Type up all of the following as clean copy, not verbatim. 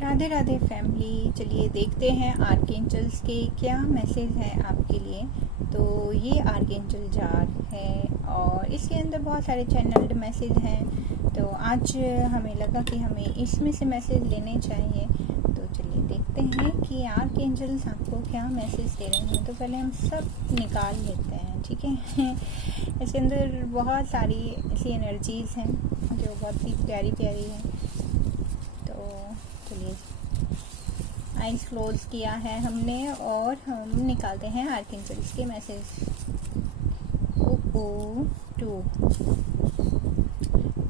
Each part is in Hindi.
राधे राधे फैमिली। चलिए देखते हैं आर्कएंजल्स के क्या मैसेज है आपके लिए। तो ये आर्कएंजल जार है और इसके अंदर बहुत सारे चैनल्ड मैसेज हैं। तो आज हमें लगा कि हमें इसमें से मैसेज लेने चाहिए। तो चलिए देखते हैं कि आर्कएंजल्स आपको क्या मैसेज दे रहे हैं। तो पहले हम सब निकाल लेते हैं, ठीक है। इसके अंदर बहुत सारी ऐसी एनर्जीज़ हैं जो बहुत ही प्यारी प्यारी हैं। तो चलिए आइज क्लोज किया है हमने और हम निकालते हैं आर्कएंजल्स के message. Two,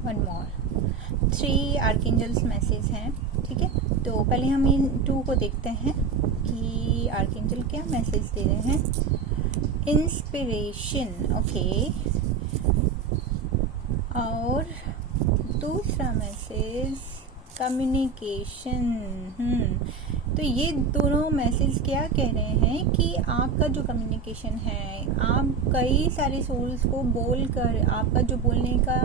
one more, 3 archangels message हैं, ठीक है। तो पहले हम इन 2 को देखते हैं कि आर्कएंजल क्या मैसेज दे रहे हैं। Inspiration, okay. और दूसरा मैसेज कम्युनिकेशन। तो ये दोनों मैसेज क्या कह रहे हैं कि आपका जो कम्युनिकेशन है, आप कई सारे सोल्स को बोलकर, आपका जो बोलने का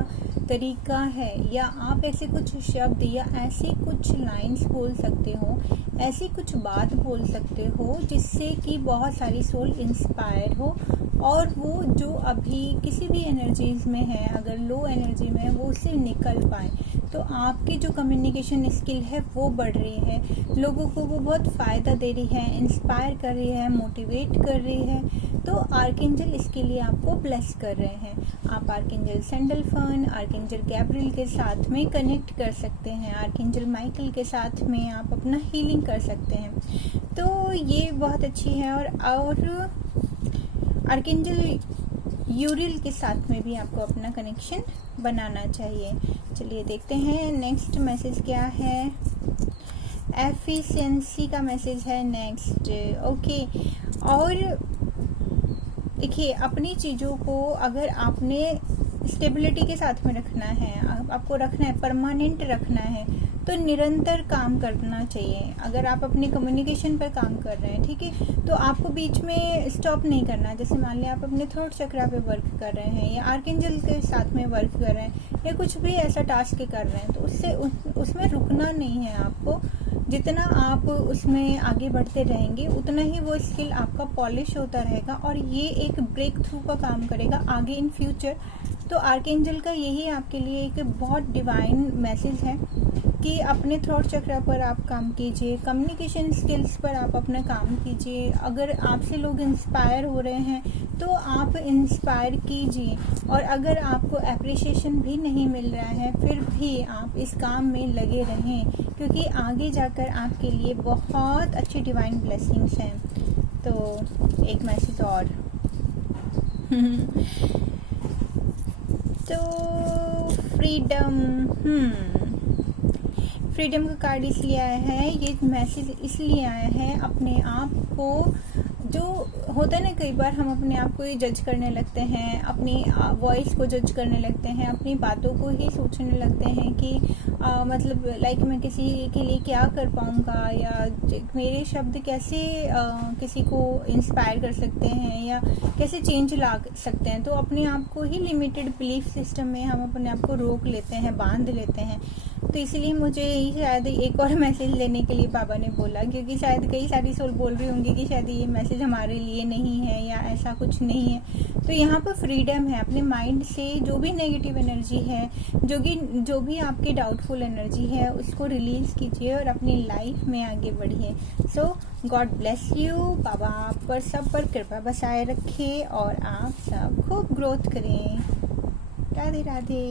तरीका है, या आप ऐसे कुछ शब्द या ऐसी कुछ लाइंस बोल सकते हो, ऐसी कुछ बात बोल सकते हो जिससे कि बहुत सारी सोल इंस्पायर हो और वो जो अभी किसी भी एनर्जीज में है, अगर लो एनर्जी में है, वो उससे निकल पाए। तो आपकी जो कम्युनिकेशन स्किल है वो बढ़ रही है, लोगों को वो बहुत फ़ायदा दे रही है, इंस्पायर कर रही है, मोटिवेट कर रही है। तो आर्कएंजल इसके लिए आपको ब्लेस कर रहे हैं। आप आर्कएंजल सैंडलफन, आर्कएंजल गैब्रियल के साथ में कनेक्ट कर सकते हैं, आर्कएंजल माइकल के साथ में आप अपना हीलिंग कर सकते हैं। तो ये बहुत अच्छी है। और आर्कएंजल यूरिल के साथ में भी आपको अपना कनेक्शन बनाना चाहिए। चलिए देखते हैं नेक्स्ट मैसेज क्या है। एफिशिएंसी का मैसेज है नेक्स्ट, ओके। और देखिए, अपनी चीज़ों को अगर आपने स्टेबिलिटी के साथ में रखना है, आपको रखना है, परमानेंट रखना है, तो निरंतर काम करना चाहिए। अगर आप अपने कम्युनिकेशन पर काम कर रहे हैं, ठीक है, तो आपको बीच में स्टॉप नहीं करना। जैसे मान लिया आप अपने थ्रोट चक्रा पे वर्क कर रहे हैं, या आर्कएंजल के साथ में वर्क कर रहे हैं, या कुछ भी ऐसा टास्क कर रहे हैं, तो उसमें रुकना नहीं है आपको। जितना आप उसमें आगे बढ़ते रहेंगे उतना ही वो स्किल आपका पॉलिश होता रहेगा और ये एक ब्रेक थ्रू का काम करेगा आगे इन फ्यूचर। तो आर्कएंजल का यही आपके लिए एक बहुत डिवाइन मैसेज है कि अपने थ्रोट चक्र पर आप काम कीजिए, कम्युनिकेशन स्किल्स पर आप अपना काम कीजिए। अगर आपसे लोग इंस्पायर हो रहे हैं तो आप इंस्पायर कीजिए, और अगर आपको अप्रिसिएशन भी नहीं मिल रहा है फिर भी आप इस काम में लगे रहें, क्योंकि आगे जाकर आपके लिए बहुत अच्छी डिवाइन ब्लेसिंग्स हैं। तो एक मैसेज और तो फ्रीडम का कार्ड इसलिए आया है, ये मैसेज इसलिए आया है, अपने आप को, जो होता है ना, कई बार हम अपने आप को ही जज करने लगते हैं, अपनी वॉइस को जज करने लगते हैं, अपनी बातों को ही सोचने लगते हैं कि मतलब लाइक मैं किसी के लिए क्या कर पाऊँगा, या मेरे शब्द कैसे किसी को इंस्पायर कर सकते हैं, या कैसे चेंज ला सकते हैं। तो अपने आप को ही लिमिटेड बिलीफ सिस्टम में हम अपने आप को रोक लेते हैं, बांध लेते हैं। तो इसलिए मुझे शायद एक और मैसेज लेने के लिए बाबा ने बोला, क्योंकि शायद कई सारी सोल बोल रही होंगी कि शायद ये मैसेज हमारे लिए नहीं है, या ऐसा कुछ नहीं है। तो यहाँ पर फ्रीडम है। अपने माइंड से जो भी नेगेटिव एनर्जी है, जो भी आपकी डाउटफुल एनर्जी है, उसको रिलीज कीजिए और अपनी लाइफ में आगे बढ़िए। सो गॉड ब्लेस यू। बाबा आप पर सब पर कृपा बसाए रखे और आप सब खूब ग्रोथ करें। राधे राधे।